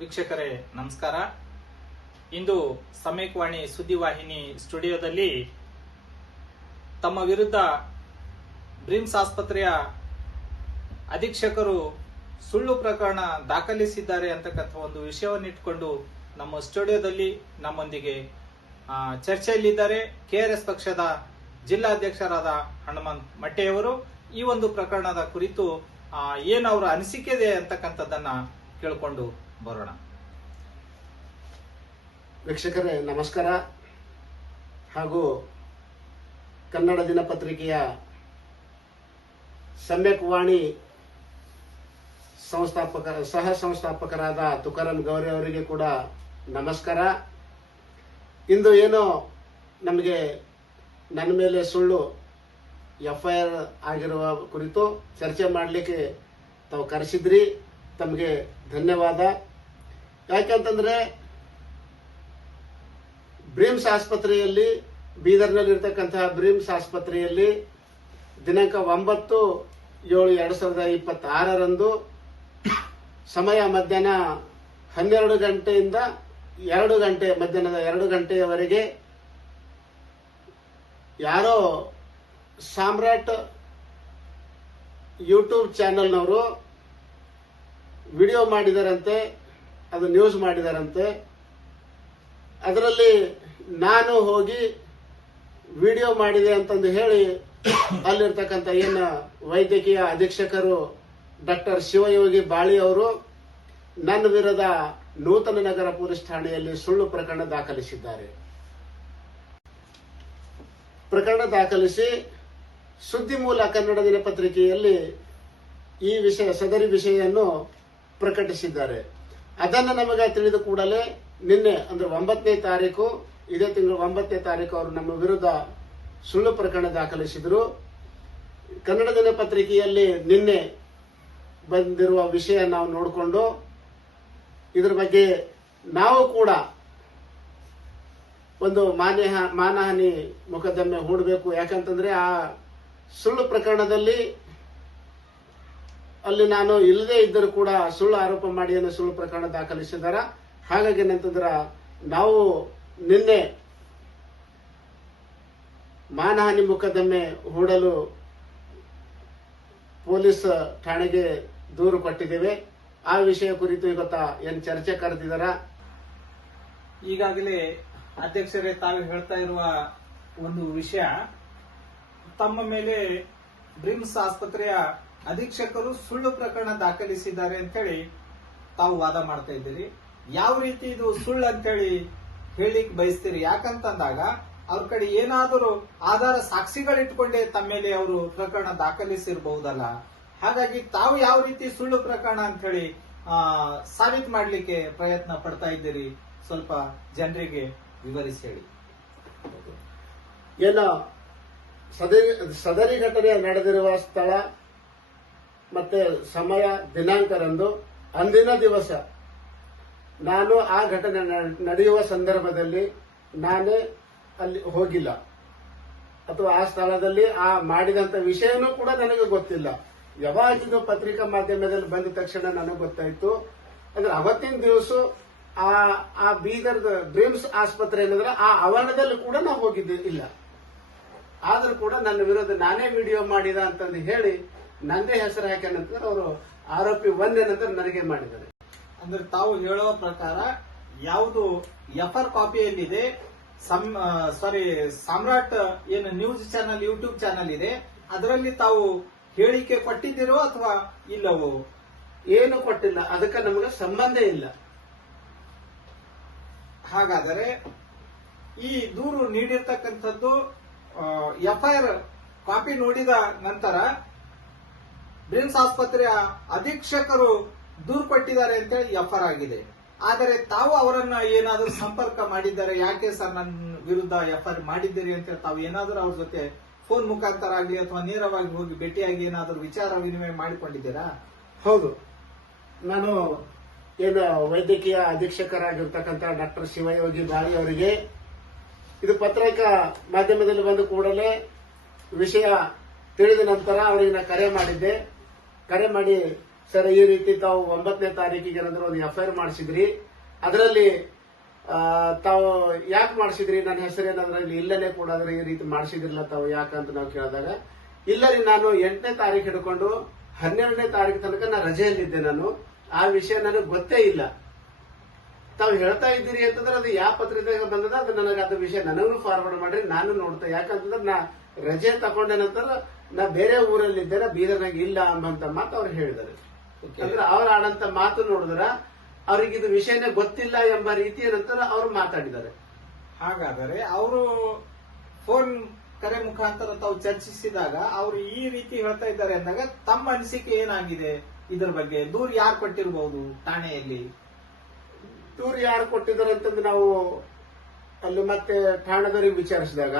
ವೀಕ್ಷಕರೇ ನಮಸ್ಕಾರ. ಇಂದು ಸಮಯವಾಣಿ ಸುದ್ದಿವಾಹಿನಿ ಸ್ಟುಡಿಯೋದಲ್ಲಿ ತಮ್ಮ ವಿರುದ್ಧ ಬ್ರಿಮ್ಸ್ ಆಸ್ಪತ್ರೆಯ ಅಧೀಕ್ಷಕರು ಸುಳ್ಳು ಪ್ರಕರಣ ದಾಖಲಿಸಿದ್ದಾರೆ ಅಂತಕ್ಕಂಥ ಒಂದು ವಿಷಯವನ್ನಿಟ್ಟುಕೊಂಡು ನಮ್ಮ ಸ್ಟುಡಿಯೋದಲ್ಲಿ ನಮ್ಮೊಂದಿಗೆ ಚರ್ಚೆಯಲ್ಲಿದ್ದಾರೆ ಕೆಆರ್ಎಸ್ ಪಕ್ಷದ ಜಿಲ್ಲಾಧ್ಯಕ್ಷರಾದ ಹನುಮಂತ್ ಮಟ್ಟೆಯವರು. ಈ ಒಂದು ಪ್ರಕರಣದ ಕುರಿತು ಏನು ಅವರ ಅನಿಸಿಕೆ ಇದೆ ಅಂತಕ್ಕಂಥದ್ದನ್ನ ಕೇಳಿಕೊಂಡು ಬರೋಣ. ವೀಕ್ಷಕರೇ ನಮಸ್ಕಾರ. ಹಾಗೂ ಕನ್ನಡ ದಿನಪತ್ರಿಕೆಯ ಸಮ್ಯಕ್ ವಾಣಿ ಸಹ ಸಂಸ್ಥಾಪಕರಾದ ತುಕಾರಾಮ್ ಗೌರಿ ಅವರಿಗೆ ಕೂಡ ನಮಸ್ಕಾರ. ಇಂದು ಏನೋ ನಮಗೆ ನನ್ನ ಮೇಲೆ ಸುಳ್ಳು FIR ಆಗಿರುವ ಕುರಿತು ಚರ್ಚೆ ಮಾಡಲಿಕ್ಕೆ ತಾವು ಕರೆಸಿದ್ರಿ. ತಮಗೆ ಧನ್ಯವಾದ. ಯಾಕೆಂತಂದ್ರೆ ಬ್ರಿಮ್ಸ್ ಆಸ್ಪತ್ರೆಯಲ್ಲಿ, ಬೀದರ್ನಲ್ಲಿರ್ತಕ್ಕಂತಹ ಬ್ರಿಮ್ಸ್ ಆಸ್ಪತ್ರೆಯಲ್ಲಿ ದಿನಾಂಕ 9/7/2026 ಸಮಯ ಮಧ್ಯಾಹ್ನ 12 ಗಂಟೆಯಿಂದ 2 ಗಂಟೆ, ಮಧ್ಯಾಹ್ನದ 2 ಗಂಟೆಯವರೆಗೆ ಯಾರೋ ಸಾಮ್ರಾಟ್ ಯೂಟ್ಯೂಬ್ ಚಾನೆಲ್ನವರು ವಿಡಿಯೋ ಮಾಡಿದಾರಂತೆ, ಅದು ನ್ಯೂಸ್ ಮಾಡಿದಾರಂತೆ. ಅದರಲ್ಲಿ ನಾನು ಹೋಗಿ ವಿಡಿಯೋ ಮಾಡಿದೆ ಅಂತಂದು ಹೇಳಿ ಅಲ್ಲಿರ್ತಕ್ಕಂಥ ಏನು ವೈದ್ಯಕೀಯ ಅಧೀಕ್ಷಕರು ಡಾಕ್ಟರ್ ಶಿವಯೋಗಿ ಬಾಳಿ ಅವರು ನನ್ನ ವಿರುದ್ಧ ನೂತನ ನಗರ ಪೊಲೀಸ್ ಠಾಣೆಯಲ್ಲಿ ಸುಳ್ಳು ಪ್ರಕರಣ ದಾಖಲಿಸಿದ್ದಾರೆ. ಪ್ರಕರಣ ದಾಖಲಿಸಿ ಸುದ್ದಿ ಮೂಲ ಕನ್ನಡ ದಿನಪತ್ರಿಕೆಯಲ್ಲಿ ಈ ಸದರಿ ವಿಷಯವನ್ನು ಪ್ರಕಟಿಸಿದ್ದಾರೆ. ಅದನ್ನು ನಮಗೆ ತಿಳಿದ ಕೂಡಲೇ ನಿನ್ನೆ ಅಂದ್ರೆ 9ನೇ ತಾರೀಕು, ಇದೇ ತಿಂಗಳು 9ನೇ ತಾರೀಕು ಅವರು ನಮ್ಮ ವಿರುದ್ಧ ಸುಳ್ಳು ಪ್ರಕರಣ ದಾಖಲಿಸಿದರು. ಕನ್ನಡ ದಿನಪತ್ರಿಕೆಯಲ್ಲಿ ನಿನ್ನೆ ಬಂದಿರುವ ವಿಷಯ ನಾವು ನೋಡಿಕೊಂಡು ಇದರ ಬಗ್ಗೆ ನಾವು ಕೂಡ ಒಂದು ಮಾನಹಾನಿ ಮೊಕದ್ದಮೆ ಹೂಡಬೇಕು. ಯಾಕಂತಂದ್ರೆ ಆ ಸುಳ್ಳು ಪ್ರಕರಣದಲ್ಲಿ ಅಲ್ಲಿ ನಾನು ಇಲ್ಲದೆ ಇದ್ದರೂ ಕೂಡ ಸುಳ್ಳು ಆರೋಪ ಮಾಡಿ ಸುಳ್ಳು ಪ್ರಕರಣ ದಾಖಲಿಸಿದಾರ. ಹಾಗಾಗಿ ಏನಂತಂದ್ರ ನಾವು ನಿನ್ನೆ ಮಾನಹಾನಿ ಮೊಕದ್ದಮೆ ಹೂಡಲು ಪೊಲೀಸ್ ಠಾಣೆಗೆ ದೂರು ಕೊಟ್ಟಿದ್ದೇವೆ. ಆ ವಿಷಯ ಕುರಿತು ಇವತ್ತ ಏನು ಚರ್ಚೆ ಕರೆದಿದ್ದಾರ. ಈಗಾಗಲೇ ಅಧ್ಯಕ್ಷರೇ ತಾವು ಹೇಳ್ತಾ ಇರುವ ಒಂದು ವಿಷಯ, ತಮ್ಮ ಮೇಲೆ ಬ್ರಿಮ್ಸ್ ಆಸ್ಪತ್ರೆಯ ಅಧೀಕ್ಷಕರು ಸುಳ್ಳು ಪ್ರಕರಣ ದಾಖಲಿಸಿದ್ದಾರೆ ಅಂತ ಹೇಳಿ ತಾವು ವಾದ ಮಾಡ್ತಾ ಇದ್ದೀರಿ. ಯಾವ ರೀತಿ ಇದು ಸುಳ್ಳು ಅಂತ ಹೇಳಿ ಹೇಳಿಕ್ ಬಯಸ್ತೀರಿ? ಯಾಕಂತಂದಾಗ ಅವ್ರ ಕಡೆ ಏನಾದರೂ ಆಧಾರ ಸಾಕ್ಷಿಗಳಿಟ್ಕೊಂಡೇ ತಮ್ಮ ಮೇಲೆ ಅವರು ಪ್ರಕರಣ ದಾಖಲಿಸಿರಬಹುದಲ್ಲ. ಹಾಗಾಗಿ ತಾವು ಯಾವ ರೀತಿ ಸುಳ್ಳು ಪ್ರಕರಣ ಅಂತ ಹೇಳಿ ಸಾಬೀತು ಮಾಡಲಿಕ್ಕೆ ಪ್ರಯತ್ನ ಪಡ್ತಾ ಇದ್ದೀರಿ? ಸ್ವಲ್ಪ ಜನರಿಗೆ ವಿವರಿಸಿ ಹೇಳಿ. ಏನೋ ಸದರಿ ಘಟನೆ ನಡೆದಿರುವ ಸ್ಥಳ ಮತ್ತೆ ಸಮಯ ದಿನಾಂಕರಂದು ಅಂದಿನ ದಿವಸ ನಾನು ಆ ಘಟನೆ ನಡೆಯುವ ಸಂದರ್ಭದಲ್ಲಿ ನಾನೇ ಅಲ್ಲಿ ಹೋಗಿಲ್ಲ, ಅಥವಾ ಆ ಸ್ಥಳದಲ್ಲಿ ಆ ಮಾಡಿದಂತ ವಿಷಯನೂ ಕೂಡ ನನಗೆ ಗೊತ್ತಿಲ್ಲ. ಯಾವಾಗಿದ್ದು ಪತ್ರಿಕಾ ಮಾಧ್ಯಮದಲ್ಲಿ ಬಂದ ತಕ್ಷಣ ನನಗೆ ಗೊತ್ತಾಯ್ತು. ಅಂದ್ರೆ ಅವತ್ತಿನ ದಿವಸ ಆ ಬೀದರ್ ಬ್ರಿಮ್ಸ್ ಆಸ್ಪತ್ರೆ ಏನಂದ್ರೆ ಆ ಆವರಣದಲ್ಲಿ ಕೂಡ ನಾವು ಹೋಗಿದ್ದೆ ಇಲ್ಲ. ಆದ್ರೂ ಕೂಡ ನನ್ನ ವಿರುದ್ಧ ನಾನೇ ವಿಡಿಯೋ ಮಾಡಿದ ಅಂತಂದು ಹೇಳಿ ನಂದೇ ಹೆಸರು ಹಾಕ್ಯಾನಂತಂದ್ರೆ ಅವರು ಆರೋಪಿ 1 ಏನಂದ್ರೆ ನನಗೆ ಮಾಡಿದ್ದಾರೆ. ಅಂದ್ರೆ ತಾವು ಹೇಳುವ ಪ್ರಕಾರ ಯಾವುದು FR ಕಾಪಿಯಲ್ಲಿದೆ, ಸಾಮ್ರಾಟ್ ಏನು ನ್ಯೂಸ್ ಚಾನಲ್, ಯೂಟ್ಯೂಬ್ ಚಾನಲ್ ಇದೆ, ಅದರಲ್ಲಿ ತಾವು ಹೇಳಿಕೆ ಕೊಟ್ಟಿದ್ದೀರೋ ಅಥವಾ ಇಲ್ಲವೋ? ಏನು ಕೊಟ್ಟಿಲ್ಲ, ಅದಕ್ಕೆ ನಮಗೆ ಸಂಬಂಧ ಇಲ್ಲ. ಹಾಗಾದರೆ ಈ ದೂರು ನೀಡಿರ್ತಕ್ಕಂಥದ್ದು FIR ಕಾಪಿ ನೋಡಿದ ನಂತರ ಬ್ರಿಮ್ಸ್ ಆಸ್ಪತ್ರೆಯ ಅಧೀಕ್ಷಕರು ದೂರು ಕೊಟ್ಟಿದ್ದಾರೆ ಅಂತೇಳಿ FIR ಆಗಿದೆ. ಆದರೆ ತಾವು ಅವರನ್ನ ಏನಾದರೂ ಸಂಪರ್ಕ ಮಾಡಿದ್ದಾರೆ? ಯಾಕೆ ಸರ್ ನನ್ನ ವಿರುದ್ಧ FIR ಮಾಡಿದ್ದೀರಿ ಅಂತ ತಾವು ಏನಾದರೂ ಅವ್ರ ಜೊತೆ ಫೋನ್ ಮುಖಾಂತರ ಆಗಲಿ ಅಥವಾ ನೇರವಾಗಿ ಹೋಗಿ ಭೇಟಿಯಾಗಿ ಏನಾದರೂ ವಿಚಾರ ವಿನಿಮಯ ಮಾಡಿಕೊಂಡಿದ್ದೀರಾ? ಹೌದು, ನಾನು ಏನು ವೈದ್ಯಕೀಯ ಅಧೀಕ್ಷಕರಾಗಿರ್ತಕ್ಕಂಥ ಡಾಕ್ಟರ್ ಶಿವಯೋಗಿ ಬಾಳಿ ಅವರಿಗೆ ಇದು ಪತ್ರಿಕಾ ಮಾಧ್ಯಮದಲ್ಲಿ ಬಂದ ಕೂಡಲೇ ವಿಷಯ ತಿಳಿದ ನಂತರ ಅವರಿಗೆ ಕರೆ ಮಾಡಿದ್ದೆ. ಕರೆ ಮಾಡಿ ಸರ್ ಈ ರೀತಿ ತಾವು 9ನೇ ತಾರೀಕಿಗೆ ಏನಾದ್ರು ಒಂದು FIR ಮಾಡಿಸಿದ್ರಿ, ಅದರಲ್ಲಿ ತಾವು ಯಾಕೆ ಮಾಡಿಸಿದ್ರಿ, ನನ್ನ ಹೆಸರೇನಾದ್ರೂ ಇಲ್ಲಿ ಇಲ್ಲನೇ ಕೂಡ ಈ ರೀತಿ ಮಾಡಿಸಿದ್ರಲ್ಲ ತಾವು ಯಾಕಂತ ನಾವು ಕೇಳಿದಾಗ, ಇಲ್ಲ ರೀ ನಾನು 8ನೇ ತಾರೀಕು ಹಿಡ್ಕೊಂಡು 12ನೇ ತಾರೀಕು ತನಕ ನಾನು ರಜೆಯಲ್ಲಿದ್ದೆ, ನಾನು ಆ ವಿಷಯ ನನಗೆ ಗೊತ್ತೇ ಇಲ್ಲ. ತಾವು ಹೇಳ್ತಾ ಇದ್ದೀರಿ ಅಂತಂದ್ರೆ ಅದು ಯಾವ ಪತ್ರಿಕೆಗೆ ಬಂದದ ಅದು ನನಗೆ ಅದ್ರ ವಿಷಯ ನನಗೂ ಫಾರ್ವರ್ಡ್ ಮಾಡ್ರಿ, ನಾನು ನೋಡ್ತಾ. ಯಾಕಂತಂದ್ರೆ ನಾ ರಜೆ ತಕೊಂಡೆ ನಂತರ ನಾ ಬೇರೆ ಊರಲ್ಲಿದ್ದೇನೆ, ಬೀದರ್ನಾಗ ಇಲ್ಲ ಎಂಬಂತ ಮಾತು ಅವ್ರು ಹೇಳಿದ್ದಾರೆ. ಅಂದ್ರೆ ಅವ್ರು ಆಡಂತ ಮಾತು ನೋಡಿದ್ರ ಅವ್ರಿಗೆ ಇದು ವಿಷಯನೇ ಗೊತ್ತಿಲ್ಲ ಎಂಬ ರೀತಿಯ ನಂತರ ಅವರು ಮಾತಾಡಿದ್ದಾರೆ. ಹಾಗಾದರೆ ಅವರು ಫೋನ್ ಕರೆ ಮುಖಾಂತರ ತಾವು ಚರ್ಚಿಸಿದಾಗ ಅವರು ಈ ರೀತಿ ಹೇಳ್ತಾ ಇದ್ದಾರೆ ಅಂದಾಗ ತಮ್ಮ ಅನಿಸಿಕೆ ಏನಾಗಿದೆ ಇದ್ರ ಬಗ್ಗೆ? ದೂರು ಯಾರು ಕೊಟ್ಟಿರಬಹುದು ಠಾಣೆಯಲ್ಲಿ? ದೂರು ಯಾರು ಕೊಟ್ಟಿದ್ದಾರೆ ಅಂತಂದ್ರೆ ನಾವು ಅಲ್ಲಿ ಮತ್ತೆ ಠಾಣೆದವರಿಗೆ ವಿಚಾರಿಸಿದಾಗ,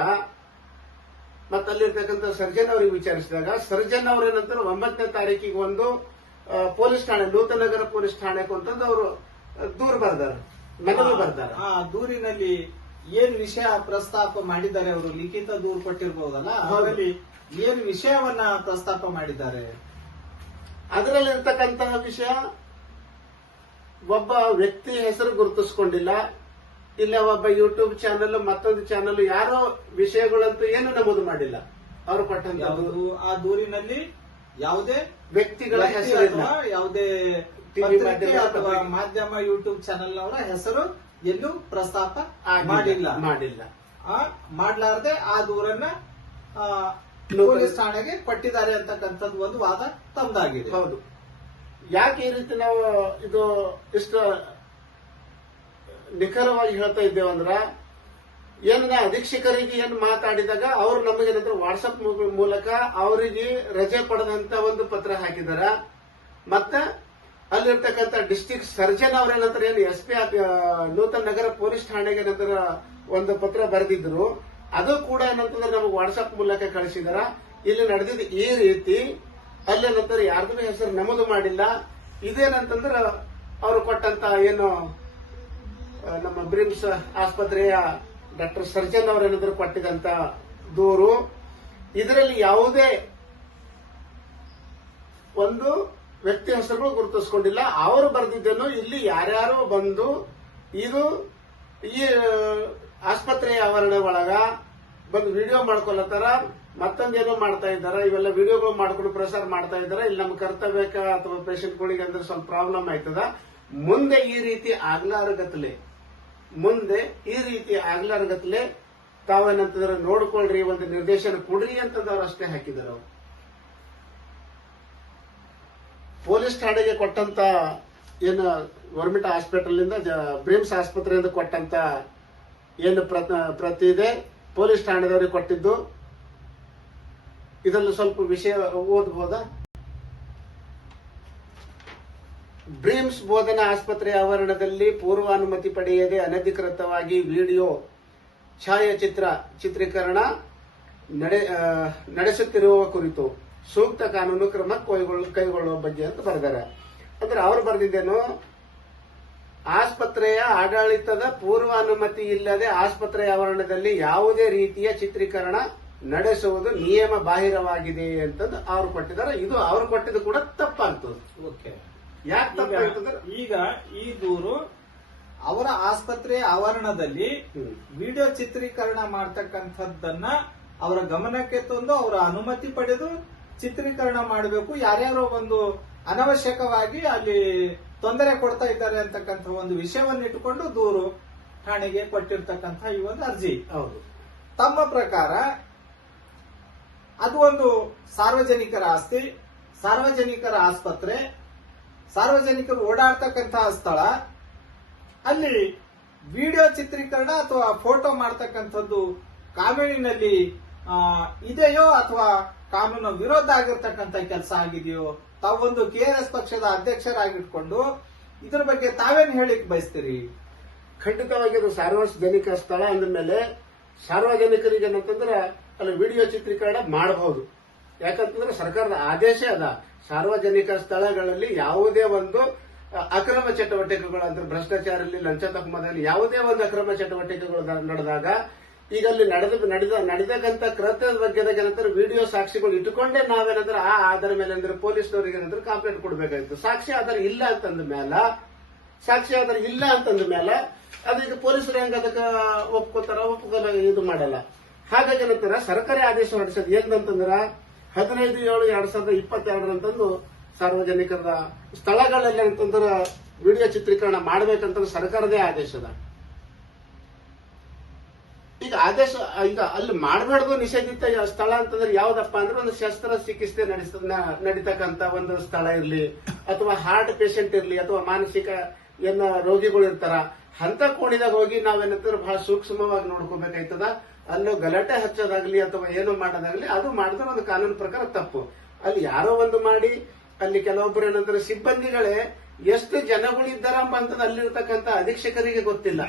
ಮತ್ತೆ ಅಲ್ಲಿರ್ತಕ್ಕಂಥ ಸರ್ಜನ್ ಅವರಿಗೆ ವಿಚಾರಿಸಿದಾಗ, ಸರ್ಜನ್ ಅವರ ನಂತರ 9ನೇ ತಾರೀಕಿಗೆ ಒಂದು ಪೊಲೀಸ್ ಠಾಣೆ, ನೂತನಗರ ಪೊಲೀಸ್ ಠಾಣೆಗೆ ಅಂತಂದು ಅವರು ದೂರು ಬರ್ದಾರೆ, ಮನವಿ ಬರ್ದಾರೆ. ಆ ದೂರಿನಲ್ಲಿ ಏನ್ ವಿಷಯ ಪ್ರಸ್ತಾಪ ಮಾಡಿದ್ದಾರೆ? ಅವರು ಲಿಖಿತ ದೂರು ಕೊಟ್ಟಿರಬಹುದಲ್ಲ, ಅವರಲ್ಲಿ ಏನ್ ವಿಷಯವನ್ನ ಪ್ರಸ್ತಾಪ ಮಾಡಿದ್ದಾರೆ? ಅದರಲ್ಲಿರ್ತಕ್ಕಂತಹ ವಿಷಯ, ಒಬ್ಬ ವ್ಯಕ್ತಿ ಹೆಸರು ಗುರುತಿಸಿಕೊಂಡಿಲ್ಲ, ಇಲ್ಲ ಒಬ್ಬ ಯೂಟ್ಯೂಬ್ ಚಾನೆಲ್ ಮತ್ತೊಂದು ಚಾನೆಲ್ ಯಾರೋ ವಿಷಯಗಳಂತೂ ಏನು ನಮೂದು ಮಾಡಿಲ್ಲ. ಅವರು ಕೊಟ್ಟಂತ ಆ ದೂರಿನಲ್ಲಿ ಯಾವುದೇ ವ್ಯಕ್ತಿಗಳ ಹೆಸರಿಲ್ಲ, ಯಾವುದೇ ಟಿವಿ ಅಥವಾ ಮಾಧ್ಯಮ ಯೂಟ್ಯೂಬ್ ಚಾನೆಲ್ ನವರ ಹೆಸರು ಎಲ್ಲೂ ಪ್ರಸ್ತಾಪ ಮಾಡಿಲ್ಲ. ಮಾಡ್ಲಾರ್ದೆ ಆ ದೂರನ್ನ ಪೊಲೀಸ್ ಠಾಣೆಗೆ ಕೊಟ್ಟಿದ್ದಾರೆ ಅಂತಕ್ಕಂಥದ್ದು ಒಂದು ವಾದ ತಮ್ಮದಾಗಿದೆ. ಹೌದು. ಯಾಕೆ ಈ ರೀತಿ ನಾವು ಇದು ಇಷ್ಟು ನಿಖರವಾಗಿ ಹೇಳ್ತಾ ಇದ್ದೇವೆ ಅಂದ್ರ, ಏನ ಅಧೀಕ್ಷಕರಿಗೆ ಏನ್ ಮಾತಾಡಿದಾಗ ಅವ್ರು ನಮಗೇನಾದ್ರು ವಾಟ್ಸಪ್ ಮೂಲಕ ಅವರಿಗೆ ರಜೆ ಪಡೆದಂತ ಒಂದು ಪತ್ರ ಹಾಕಿದಾರ. ಮತ್ತೆ ಅಲ್ಲಿರ್ತಕ್ಕಂಥ ಡಿಸ್ಟ್ರಿಕ್ಟ್ ಸರ್ಜನ್ ಅವರೇನಂತರ ಏನು SP ನೂತನ ನಗರ ಪೊಲೀಸ್ ಠಾಣೆಗೆ ನಂತರ ಒಂದು ಪತ್ರ ಬರೆದಿದ್ರು, ಅದು ಕೂಡ ಏನಂತಂದ್ರೆ ನಮಗೆ ವಾಟ್ಸಪ್ ಮೂಲಕ ಕಳಿಸಿದಾರ. ಇಲ್ಲಿ ನಡೆದಿದ್ದು ಈ ರೀತಿ, ಅಲ್ಲೇ ನಂತರ ಯಾರ್ದು ಹೆಸರು ನಮೂದು ಮಾಡಿಲ್ಲ. ಇದೇನಂತಂದ್ರ ಅವರು ಕೊಟ್ಟಂತ ಏನು ನಮ್ಮ ಬ್ರಿಮ್ಸ್ ಆಸ್ಪತ್ರೆಯ ಡಾಕ್ಟರ್ ಸರ್ಜನ್ ಅವರೇನಾದ್ರು ಕೊಟ್ಟಿದಂತ ದೂರು, ಇದರಲ್ಲಿ ಯಾವುದೇ ಒಂದು ವ್ಯಕ್ತಿ ಹೆಸರುಗಳು ಗುರುತಿಸಿಕೊಂಡಿಲ್ಲ. ಅವರು ಬರೆದಿದ್ದೇನು, ಇಲ್ಲಿ ಯಾರ್ಯಾರು ಬಂದು ಇದು ಈ ಆಸ್ಪತ್ರೆಯ ಆವರಣ ಒಳಗ ಬಂದು ವಿಡಿಯೋ ಮಾಡ್ಕೊಳತ್ತಾರ, ಮತ್ತೊಂದೇನೋ ಮಾಡ್ತಾ ಇದ್ದಾರ, ಇವೆಲ್ಲ ವಿಡಿಯೋಗಳು ಮಾಡ್ಕೊಂಡು ಪ್ರಸಾರ ಮಾಡ್ತಾ ಇದಾರೆ. ಇಲ್ಲಿ ನಮ್ ಕರ್ತವ್ಯಕ್ಕ ಅಥವಾ ಪೇಷಂಟ್ಗಳಿಗೆ ಅಂದ್ರೆ ಸ್ವಲ್ಪ ಪ್ರಾಬ್ಲಮ್ ಆಯ್ತದ. ಮುಂದೆ ಈ ರೀತಿ ಆಗ್ಲಾರ್ಗತ್ಲೆ ತಾವೇನಂತಂದ್ರೆ ನೋಡ್ಕೊಳ್ರಿ, ಒಂದು ನಿರ್ದೇಶನ ಕೊಡ್ರಿ ಅಂತಂದ್ರೆ ಅವ್ರು ಅಷ್ಟೇ ಹಾಕಿದಾರೆ. ಅವ್ರು ಪೊಲೀಸ್ ಠಾಣೆಗೆ ಕೊಟ್ಟಂತ ಏನು ಗೌರ್ಮೆಂಟ್ ಹಾಸ್ಪಿಟಲ್ ಇಂದ ಬ್ರಿಮ್ಸ್ ಆಸ್ಪತ್ರೆಯಿಂದ ಕೊಟ್ಟಂತ ಏನು ಪ್ರತಿ ಇದೆ, ಪೊಲೀಸ್ ಠಾಣೆದವರಿಗೆ ಕೊಟ್ಟಿದ್ದು. ಇದರಲ್ಲಿ ಸ್ವಲ್ಪ ವಿಷಯ ಓದಬಹುದಾ? ಬ್ರಿಮ್ಸ್ ಬೋಧನಾ ಆಸ್ಪತ್ರೆ ಆವರಣದಲ್ಲಿ ಪೂರ್ವಾನುಮತಿ ಪಡೆಯದೆ ಅನಧಿಕೃತವಾಗಿ ವಿಡಿಯೋ ಛಾಯಾಚಿತ್ರ ಚಿತ್ರೀಕರಣ ನಡೆಸುತ್ತಿರುವ ಕುರಿತು ಸೂಕ್ತ ಕಾನೂನು ಕ್ರಮ ಕೈಗೊಳ್ಳುವ ಬಗ್ಗೆ ಅಂತ ಬರೆದಾರೆ. ಅಂದ್ರೆ ಅವ್ರು ಬರೆದಿದ್ದೇನು, ಆಸ್ಪತ್ರೆಯ ಆಡಳಿತದ ಪೂರ್ವಾನುಮತಿ ಇಲ್ಲದೆ ಆಸ್ಪತ್ರೆ ಆವರಣದಲ್ಲಿ ಯಾವುದೇ ರೀತಿಯ ಚಿತ್ರೀಕರಣ ನಡೆಸುವುದು ನಿಯಮ ಬಾಹಿರವಾಗಿದೆ ಅಂತಂದು ಅವ್ರು ಕೊಟ್ಟಿದ್ದಾರೆ. ಇದು ಅವ್ರು ಕೊಟ್ಟಿದ್ದು ಕೂಡ ತಪ್ಪಾಗ್ತದೆ. ಯಾಕೆ ತಪ್ಪಾಗ್ತದೆ? ಈಗ ಈ ದೂರು ಅವರ ಆಸ್ಪತ್ರೆ ಆವರಣದಲ್ಲಿ ವಿಡಿಯೋ ಚಿತ್ರೀಕರಣ ಮಾಡ್ತಕ್ಕಂಥದ್ದನ್ನ ಅವರ ಗಮನಕ್ಕೆ ತಂದು ಅವರ ಅನುಮತಿ ಪಡೆದು ಚಿತ್ರೀಕರಣ ಮಾಡಬೇಕು. ಯಾರ್ಯಾರೋ ಒಂದು ಅನವಶ್ಯಕವಾಗಿ ಅಲ್ಲಿ ತೊಂದರೆ ಕೊಡ್ತಾ ಇದ್ದಾರೆ ಅಂತಕ್ಕಂಥ ಒಂದು ವಿಷಯವನ್ನು ಇಟ್ಟುಕೊಂಡು ದೂರು ಠಾಣೆಗೆ ಕೊಟ್ಟಿರ್ತಕ್ಕಂಥ ಈ ಒಂದು ಅರ್ಜಿ. ಹೌದು. ತಮ್ಮ ಪ್ರಕಾರ ಅದು ಒಂದು ಸಾರ್ವಜನಿಕರ ಆಸ್ತಿ, ಸಾರ್ವಜನಿಕರ ಆಸ್ಪತ್ರೆ, ಸಾರ್ವಜನಿಕರು ಓಡಾಡ್ತಕ್ಕಂತಹ ಸ್ಥಳ, ಅಲ್ಲಿ ವಿಡಿಯೋ ಚಿತ್ರೀಕರಣ ಅಥವಾ ಫೋಟೋ ಮಾಡ್ತಕ್ಕಂಥದ್ದು ಕಾನೂನಿನಲ್ಲಿ ಇದೆಯೋ ಅಥವಾ ಕಾನೂನು ವಿರೋಧ ಆಗಿರ್ತಕ್ಕಂಥ ಕೆಲಸ ಆಗಿದೆಯೋ? ತಾವೊಂದು KRS ಪಕ್ಷದ ಅಧ್ಯಕ್ಷರಾಗಿಟ್ಕೊಂಡು ಇದ್ರ ಬಗ್ಗೆ ತಾವೇನು ಹೇಳಿಕ್ ಬಯಸ್ತೀರಿ? ಖಂಡಿತವಾಗಿ ಅದು ಸಾರ್ವಜನಿಕ ಸ್ಥಳ ಅಂದಮೇಲೆ ಸಾರ್ವಜನಿಕರಿಗೆ ಏನಂತಂದ್ರೆ ಅಲ್ಲಿ ವಿಡಿಯೋ ಚಿತ್ರೀಕರಣ ಮಾಡಬಹುದು. ಯಾಕಂತಂದ್ರೆ ಸರ್ಕಾರದ ಆದೇಶ ಅದ, ಸಾರ್ವಜನಿಕ ಸ್ಥಳಗಳಲ್ಲಿ ಯಾವುದೇ ಒಂದು ಅಕ್ರಮ ಚಟುವಟಿಕೆಗಳು ಅಂದ್ರೆ ಭ್ರಷ್ಟಾಚಾರದಲ್ಲಿ, ಲಂಚ ತಪ್ಪದಲ್ಲಿ ಯಾವುದೇ ಒಂದು ಅಕ್ರಮ ಚಟುವಟಿಕೆಗಳು ನಡೆದಾಗ ಈಗ ಅಲ್ಲಿ ನಡೆದಕ್ಕಂತ ಕೃತ್ಯದ ಬಗ್ಗೆ ಏನಂತಾರೆ ವಿಡಿಯೋ ಸಾಕ್ಷಿಗಳು ಇಟ್ಟುಕೊಂಡೇ ನಾವೇನಂದ್ರೆ ಆ ಆಧಾರ ಮೇಲೆ ಅಂದ್ರೆ ಪೊಲೀಸ್ನವ್ರಿಗೆ ಏನಂದ್ರೆ ಕಂಪ್ಲೇಂಟ್ ಕೊಡ್ಬೇಕಾಯ್ತು. ಸಾಕ್ಷಿ ಆಧಾರ ಇಲ್ಲ ಅಂತಂದ ಮೇಲೆ ಅದಕ್ಕೆ ಪೊಲೀಸರು ಹೆಂಗ ಅದಕ್ಕೆ ಒಪ್ಕೋಲ್ಲ ಇದು ಮಾಡಲ್ಲ. ಹಾಗಾಗಿ ಏನಂತಾರ ಸರ್ಕಾರಿ ಆದೇಶ ಹೊರಡಿಸೋದು ಏನಂತಂದ್ರ 15/7/2022 ಅಂತಂದು ಸಾರ್ವಜನಿಕರ ಸ್ಥಳಗಳಲ್ಲಿ ಅಂತಂದ್ರ ವಿಡಿಯೋ ಚಿತ್ರೀಕರಣ ಮಾಡ್ಬೇಕಂತ ಸರ್ಕಾರದೇ ಆದೇಶ ಅದ. ಈಗ ಅಲ್ಲಿ ಮಾಡಬಾರ್ದು ನಿಷೇಧಿತ ಸ್ಥಳ ಅಂತಂದ್ರೆ ಯಾವ್ದಪ್ಪ ಅಂದ್ರೆ ಒಂದು ಶಸ್ತ್ರಚಿಕಿತ್ಸೆ ನಡೀತಕ್ಕಂತ ಒಂದು ಸ್ಥಳ ಇರ್ಲಿ, ಅಥವಾ ಹಾರ್ಟ್ ಪೇಷಂಟ್ ಇರ್ಲಿ, ಅಥವಾ ಮಾನಸಿಕ ರೋಗಿಗಳು ಇರ್ತಾರ ಅಂತ ಕೋಣಿದಾಗ ಹೋಗಿ ನಾವೇನಂತಾರೆ ಬಹಳ ಸೂಕ್ಷ್ಮವಾಗಿ ನೋಡ್ಕೋಬೇಕಾಯ್ತದ. ಅಲ್ಲೂ ಗಲಾಟೆ ಹಚ್ಚೋದಾಗ್ಲಿ ಅಥವಾ ಏನು ಮಾಡೋದಾಗ್ಲಿ ಅದು ಮಾಡಿದ್ರೆ ಒಂದು ಕಾನೂನು ಪ್ರಕಾರ ತಪ್ಪು. ಅಲ್ಲಿ ಯಾರೋ ಒಂದು ಮಾಡಿ ಅಲ್ಲಿ ಕೆಲವೊಬ್ಬರು ಏನಂತಾರೆ ಸಿಬ್ಬಂದಿಗಳೇ ಎಷ್ಟು ಜನಗಳಿದ್ದಾರ ಅಂತಂದ್ರೆ ಅಲ್ಲಿರ್ತಕ್ಕಂಥ ಅಧೀಕ್ಷಕರಿಗೆ ಗೊತ್ತಿಲ್ಲ,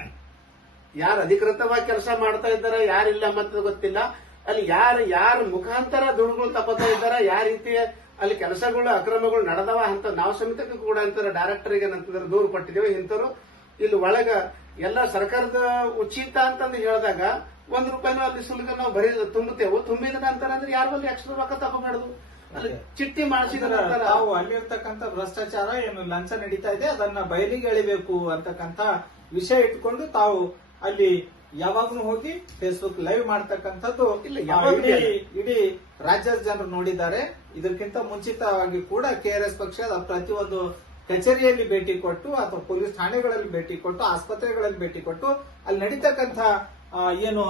ಯಾರು ಅಧಿಕೃತವಾಗಿ ಕೆಲಸ ಮಾಡ್ತಾ ಇದ್ದಾರ ಯಾರಿಲ್ಲ ಅಂತ ಗೊತ್ತಿಲ್ಲ. ಅಲ್ಲಿ ಯಾರ ಮುಖಾಂತರ ದುಡ್ಡುಗಳು ತಗೋತಾ ಇದ್ದಾರ, ಯಾವ ರೀತಿಯ ಅಲ್ಲಿ ಕೆಲಸಗಳು ಅಕ್ರಮಗಳು ನಡೆದವ ಅಂತ ನಾವು ಸಮಿತಿಗೂ ಕೂಡ ಅಂತಾರೆ ಡೈರೆಕ್ಟರ್ಗೆ ಏನಂತಂದ್ರೆ ದೂರು ಕೊಟ್ಟಿದ್ದೇವೆ. ಇಂಥವ್ರು ಇಲ್ಲಿ ಒಳಗ ಎಲ್ಲ ಸರ್ಕಾರದ ಉಚಿತ ಅಂತಂದು ಹೇಳಿದಾಗ ₹1 ಅಲ್ಲಿ ಶುಲ್ಕ ನಾವು ತುಂಬುತ್ತೇವೆ. ತುಂಬಿದ ನಂತರ ಅಂದ್ರೆ ಯಾರು ಅಲ್ಲಿ ಎಕ್ಸ್ಟ್ರಾ ರೊಕ್ಕ ತಗೋಬಾರ್ದು, ಅಲ್ಲಿ ಚಿಟ್ಟಿ ಮಾಡಿಸಿದ ನಂತರ ನಾವು ಅಲ್ಲಿರ್ತಕ್ಕಂಥ ಭ್ರಷ್ಟಾಚಾರ ಏನು ಲಂಚ ನಡೀತಾ ಇದೆ ಅದನ್ನ ಬಯಲಿಗೆ ಎಳಿಬೇಕು ಅಂತಕ್ಕಂಥ ವಿಷಯ ಇಟ್ಕೊಂಡು ತಾವು ಅಲ್ಲಿ ಯಾವಾಗ್ಲೂ ಹೋಗಿ ಫೇಸ್ಬುಕ್ ಲೈವ್ ಮಾಡ್ತಕ್ಕಂಥದ್ದು ಇಡೀ ರಾಜ್ಯದ ಜನರು ನೋಡಿದ್ದಾರೆ. ಇದಕ್ಕಿಂತ ಮುಂಚಿತವಾಗಿ ಕೂಡ KRS ಪಕ್ಷದ ಪ್ರತಿಯೊಂದು ಕಚೇರಿಯಲ್ಲಿ ಭೇಟಿ ಕೊಟ್ಟು ಅಥವಾ ಪೊಲೀಸ್ ಠಾಣೆಗಳಲ್ಲಿ ಭೇಟಿ ಕೊಟ್ಟು ಆಸ್ಪತ್ರೆಗಳಲ್ಲಿ ಭೇಟಿ ಕೊಟ್ಟು ಅಲ್ಲಿ ನಡೀತಕ್ಕಂಥ ಏನು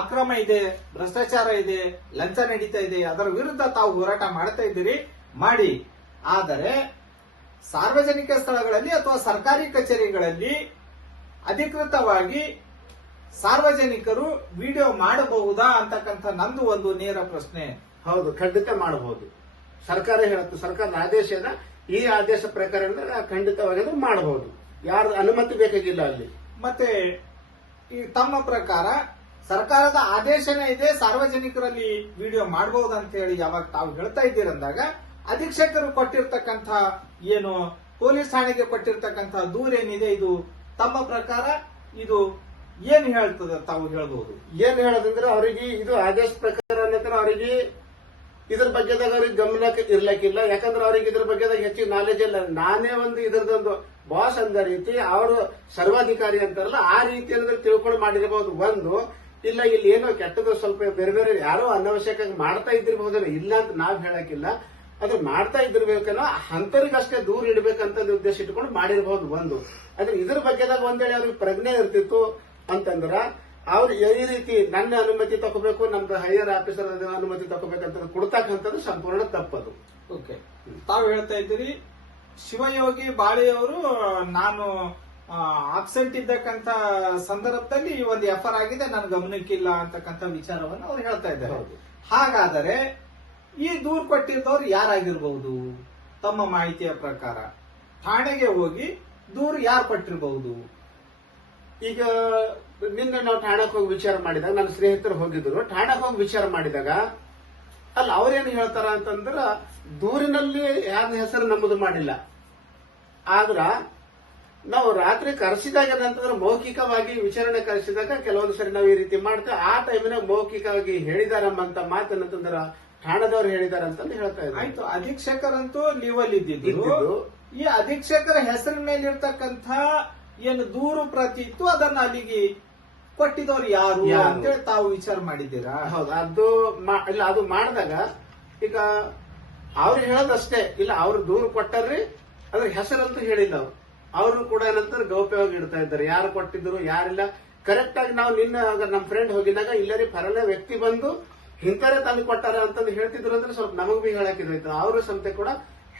ಅಕ್ರಮ ಇದೆ, ಭ್ರಷ್ಟಾಚಾರ ಇದೆ, ಲಂಚ ನಡೀತಾ ಇದೆ ಅದರ ವಿರುದ್ಧ ತಾವು ಹೋರಾಟ ಮಾಡ್ತಾ ಇದ್ದೀರಿ ಮಾಡಿ. ಆದರೆ ಸಾರ್ವಜನಿಕ ಸ್ಥಳಗಳಲ್ಲಿ ಅಥವಾ ಸರ್ಕಾರಿ ಕಚೇರಿಗಳಲ್ಲಿ ಅಧಿಕೃತವಾಗಿ ಸಾರ್ವಜನಿಕರು ವಿಡಿಯೋ ಮಾಡಬಹುದಾ ಅಂತಕ್ಕಂಥ ನಂದು ಒಂದು ನೇರ ಪ್ರಶ್ನೆ. ಹೌದು, ಖಂಡಿತ ಮಾಡಬಹುದು. ಸರ್ಕಾರ ಹೇಳುತ್ತೆ, ಸರ್ಕಾರದ ಆದೇಶದ ಈ ಆದೇಶ ಪ್ರಕಾರ ಖಂಡಿತವಾಗಿ ಮಾಡಬಹುದು, ಯಾರ ಅನುಮತಿ ಬೇಕಾಗಿಲ್ಲ ಅಲ್ಲಿ. ಮತ್ತೆ ಈ ತಮ್ಮ ಪ್ರಕಾರ ಸರ್ಕಾರದ ಆದೇಶನೇ ಇದೆ ಸಾರ್ವಜನಿಕರಲ್ಲಿ ವಿಡಿಯೋ ಮಾಡಬಹುದು ಅಂತ ಹೇಳಿ ಯಾವಾಗ ತಾವು ಹೇಳ್ತಾ ಇದ್ದೀರಂದಾಗ ಅಧೀಕ್ಷಕರು ಕೊಟ್ಟಿರ್ತಕ್ಕಂಥ ಏನು ಪೊಲೀಸ್ ಠಾಣೆಗೆ ಕೊಟ್ಟಿರ್ತಕ್ಕಂಥ ದೂರೇನಿದೆ ಇದು ತಮ್ಮ ಪ್ರಕಾರ ಇದು ಏನ್ ಹೇಳ್ತದ ತಾವು ಹೇಳ್ಬಹುದು? ಏನ್ ಹೇಳೋದಂದ್ರೆ ಅವರಿಗೆ ಇದು ಆದೇಶ ಪ್ರಕಾರ ಅವರಿಗೆ ಇದ್ರ ಬಗ್ಗೆದಾಗ ಅವ್ರಿಗೆ ಗಮನಕ್ಕೆ ಇರ್ಲಕ್ಕಿಲ್ಲ. ಯಾಕಂದ್ರೆ ಅವ್ರಿಗೆ ಇದ್ರ ಬಗ್ಗೆದಾಗ ಹೆಚ್ಚಿನ ನಾಲೆಜ್ ಇಲ್ಲ. ನಾನೇ ಒಂದು ಇದ್ರದೊಂದು ಬಾಸ್ ಅಂದ ರೀತಿ ಅವರು ಸರ್ವಾಧಿಕಾರಿ ಅಂತಾರಲ್ಲ ಆ ರೀತಿ ಅಂದ್ರೆ ತಿಳ್ಕೊಂಡು ಮಾಡಿರಬಹುದು. ಒಂದು ಇಲ್ಲ ಇಲ್ಲಿ ಏನೋ ಕೆಟ್ಟದ್ದು ಸ್ವಲ್ಪ ಬೇರೆ ಯಾರೋ ಅನಾವಶ್ಯಕ ಮಾಡ್ತಾ ಇದ್ದಿರಬಹುದಲ್ಲ, ಇಲ್ಲ ಅಂತ ನಾವ್ ಹೇಳಕ್ಕಿಲ್ಲ. ಅದು ಮಾಡ್ತಾ ಇದ್ದಿರ್ಬೇಕಲ್ಲ ಅಂತರಿಗಷ್ಟೇ ದೂರ ಇಡಬೇಕಂತ ಉದ್ದೇಶ ಇಟ್ಕೊಂಡು ಮಾಡಿರಬಹುದು. ಒಂದು ಆದ್ರೆ ಇದ್ರ ಬಗ್ಗೆದಾಗ ಒಂದ್ ವೇಳೆ ಅವ್ರಿಗೆ ಪ್ರಜ್ಞೆ ಇರ್ತಿತ್ತು ಅಂತಂದ್ರ ಅವ್ರು ಈ ರೀತಿ ನನ್ನ ಅನುಮತಿ ತಗೋಬೇಕು, ನಮ್ದು ಹೈಯರ್ ಆಫೀಸರ್ ಅನುಮತಿ ತಗೋಬೇಕಂತ ಕೊಡ್ತಕ್ಕಂಥದ್ದು ಸಂಪೂರ್ಣ ತಪ್ಪದು. ಓಕೆ, ತಾವು ಹೇಳ್ತಾ ಇದ್ದೀರಿ ಶಿವಯೋಗಿ ಬಾಳೆಯವರು ನಾನು ಆಬ್ಸೆಂಟ್ ಇದ್ದಕ್ಕಂತ ಸಂದರ್ಭದಲ್ಲಿ ಈ ಒಂದು ಎಫರ್ ಆಗಿದೆ ನನ್ನ ಗಮನಕ್ಕಿಲ್ಲ ಅಂತಕ್ಕಂಥ ವಿಚಾರವನ್ನು ಅವ್ರು ಹೇಳ್ತಾ ಇದ್ದಾರೆ. ಹಾಗಾದರೆ ಈ ದೂರು ಕೊಟ್ಟಿದ್ದವ್ರು ಯಾರಾಗಿರ್ಬಹುದು? ತಮ್ಮ ಮಾಹಿತಿಯ ಪ್ರಕಾರ ಠಾಣೆಗೆ ಹೋಗಿ ದೂರು ಯಾರು ಕೊಟ್ಟಿರಬಹುದು? ಈಗ ನಿನ್ನೆ ನಾವು ಠಾಣೆಗೆ ಹೋಗಿ ವಿಚಾರ ಮಾಡಿದಾಗ ನನ್ನ ಸ್ನೇಹಿತರು ಹೋಗಿದ್ರು. ಠಾಣೆಗೆ ಹೋಗಿ ವಿಚಾರ ಮಾಡಿದಾಗ ಅಲ್ಲಿ ಅವ್ರೇನು ಹೇಳ್ತಾರ ಅಂತಂದ್ರ ದೂರಿನಲ್ಲಿ ಯಾರ ಹೆಸರು ನಮೂದು ಮಾಡಿಲ್ಲ. ಆದ್ರ ನಾವು ರಾತ್ರಿ ಕರೆಸಿದಾಗ ಏನಂತಂದ್ರೆ ಮೌಖಿಕವಾಗಿ ವಿಚಾರಣೆ ಕರೆಸಿದಾಗ ಕೆಲವೊಂದು ಸರಿ ನಾವು ಈ ರೀತಿ ಮಾಡ್ತೇವೆ. ಆ ಟೈಮಿನಾಗ ಮೌಖಿಕವಾಗಿ ಹೇಳಿದಾರಮ್ಮಂತ ಮಾತೇನಂತಂದ್ರ ಠಾಣದವ್ರು ಹೇಳಿದಾರ ಅಂತಂದು ಹೇಳ್ತಾ ಇದ್ದಾರೆ. ಆಯ್ತು, ಅಧೀಕ್ಷಕರಂತೂ ಲೀವಲ್ಲಿ ಇದ್ದಿದ್ದು. ಈ ಅಧೀಕ್ಷಕರ ಹೆಸರಿನ ಮೇಲೆ ಇರ್ತಕ್ಕಂಥ ಏನು ದೂರು ಪ್ರತಿ ಇತ್ತು ಅದನ್ನ ಅಲ್ಲಿಗೆ ಕೊಟ್ಟಿದವ್ರು ಯಾರು ಅಂತೇಳಿ ತಾವು ವಿಚಾರ ಮಾಡಿದ್ದೀರಾ? ಹೌದು, ಇಲ್ಲ ಅದು ಮಾಡಿದಾಗ ಈಗ ಅವ್ರು ಹೇಳೋದಷ್ಟೇ, ಇಲ್ಲ ಅವ್ರು ದೂರು ಕೊಟ್ಟಾರ್ರಿ ಅದ್ರ ಹೆಸರಂತೂ ಹೇಳಿಲ್ಲ. ಅವರು ಕೂಡ ಏನಂತಾರೆ ಗೌಪ್ಯವಾಗಿ ಇಡ್ತಾ ಇದ್ದಾರೆ, ಯಾರು ಕೊಟ್ಟಿದ್ರು ಯಾರಿಲ್ಲ. ಕರೆಕ್ಟ್ ಆಗಿ ನಾವು ನಿನ್ನೆ ನಮ್ಮ ಫ್ರೆಂಡ್ ಹೋಗಿದಾಗ ಇಲ್ಲರಿ ಪರನೇ ವ್ಯಕ್ತಿ ಬಂದು ಇಂಥರೇ ತಂದು ಕೊಟ್ಟಾರ ಅಂತಂದು ಹೇಳ್ತಿದ್ರು ಅಂದ್ರೆ ಸ್ವಲ್ಪ ನಮಗ್ ಬಿ ಹೇಳಕ್ಕಿದ್ರೈತು. ಅವರು ಸಂತೆ ಕೂಡ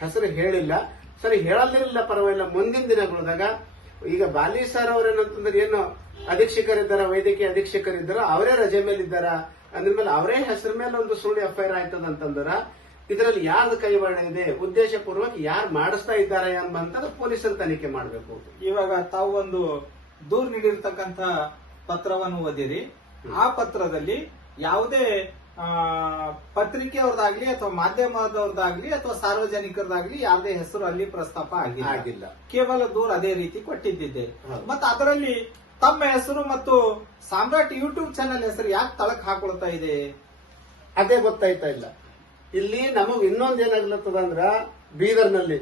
ಹೆಸರು ಹೇಳಿಲ್ಲ. ಸರಿ, ಹೇಳಲಿಲ್ಲ ಪರವಾಗಿಲ್ಲ. ಮುಂದಿನ ದಿನಗಳದಾಗ ಈಗ ಬಾಲಿ ಸರ್ ಅವ್ರೇನಂತಂದ್ರೆ ಏನು ಅಧೀಕ್ಷಕರಿದ್ದಾರ, ವೈದ್ಯಕೀಯ ಅಧೀಕ್ಷಕರಿದ್ದಾರ, ಅವರೇ ರಜೆ ಮೇಲೆ ಇದ್ದಾರ ಅಂದ್ಮೇಲೆ ಅವರೇ ಹೆಸರ ಮೇಲೆ ಒಂದು ಸುಳ್ಳು ಎಫ್ಐಆರ್ ಆಯ್ತದಂತಂದ್ರ ಇದರಲ್ಲಿ ಯಾರ್ದು ಕೈವಾಡ ಇದೆ, ಉದ್ದೇಶ ಪೂರ್ವಕ ಯಾರು ಮಾಡಿಸ್ತಾ ಇದ್ದಾರೆ ಎಂಬಂತ ಪೊಲೀಸರು ತನಿಖೆ ಮಾಡಬೇಕು. ಇವಾಗ ತಾವು ಒಂದು ದೂರು ನೀಡಿರ್ತಕ್ಕಂಥ ಪತ್ರವನ್ನು ಓದಿರಿ. ಆ ಪತ್ರದಲ್ಲಿ ಯಾವುದೇ ಪತ್ರಿಕೆಯವ್ರದಾಗ್ಲಿ ಅಥವಾ ಮಾಧ್ಯಮದವ್ರದಾಗ್ಲಿ ಅಥವಾ ಸಾರ್ವಜನಿಕರದಾಗ್ಲಿ ಯಾವುದೇ ಹೆಸರು ಅಲ್ಲಿ ಪ್ರಸ್ತಾಪ ಆಗಿಲ್ಲ. ಕೇವಲ ದೂರ ಅದೇ ರೀತಿ ಕೊಟ್ಟಿದ್ದಿದೆ. ಮತ್ತೆ ಅದರಲ್ಲಿ ತಮ್ಮ ಹೆಸರು ಮತ್ತು ಸಾಮ್ರಾಟ್ ಯೂಟ್ಯೂಬ್ ಚಾನೆಲ್ ಹೆಸರು ಯಾಕೆ ತಳಕ್ ಹಾಕೊಳ್ತಾ ಇದೆ? ಅದೇ ಗೊತ್ತಾಯ್ತಾ ಇಲ್ಲ. ಇಲ್ಲಿ ನಮಗ್ ಇನ್ನೊಂದ್ ಏನಾಗ್ಲತ್ತದ ಅಂದ್ರ ಬೀದರ್ನಲ್ಲಿ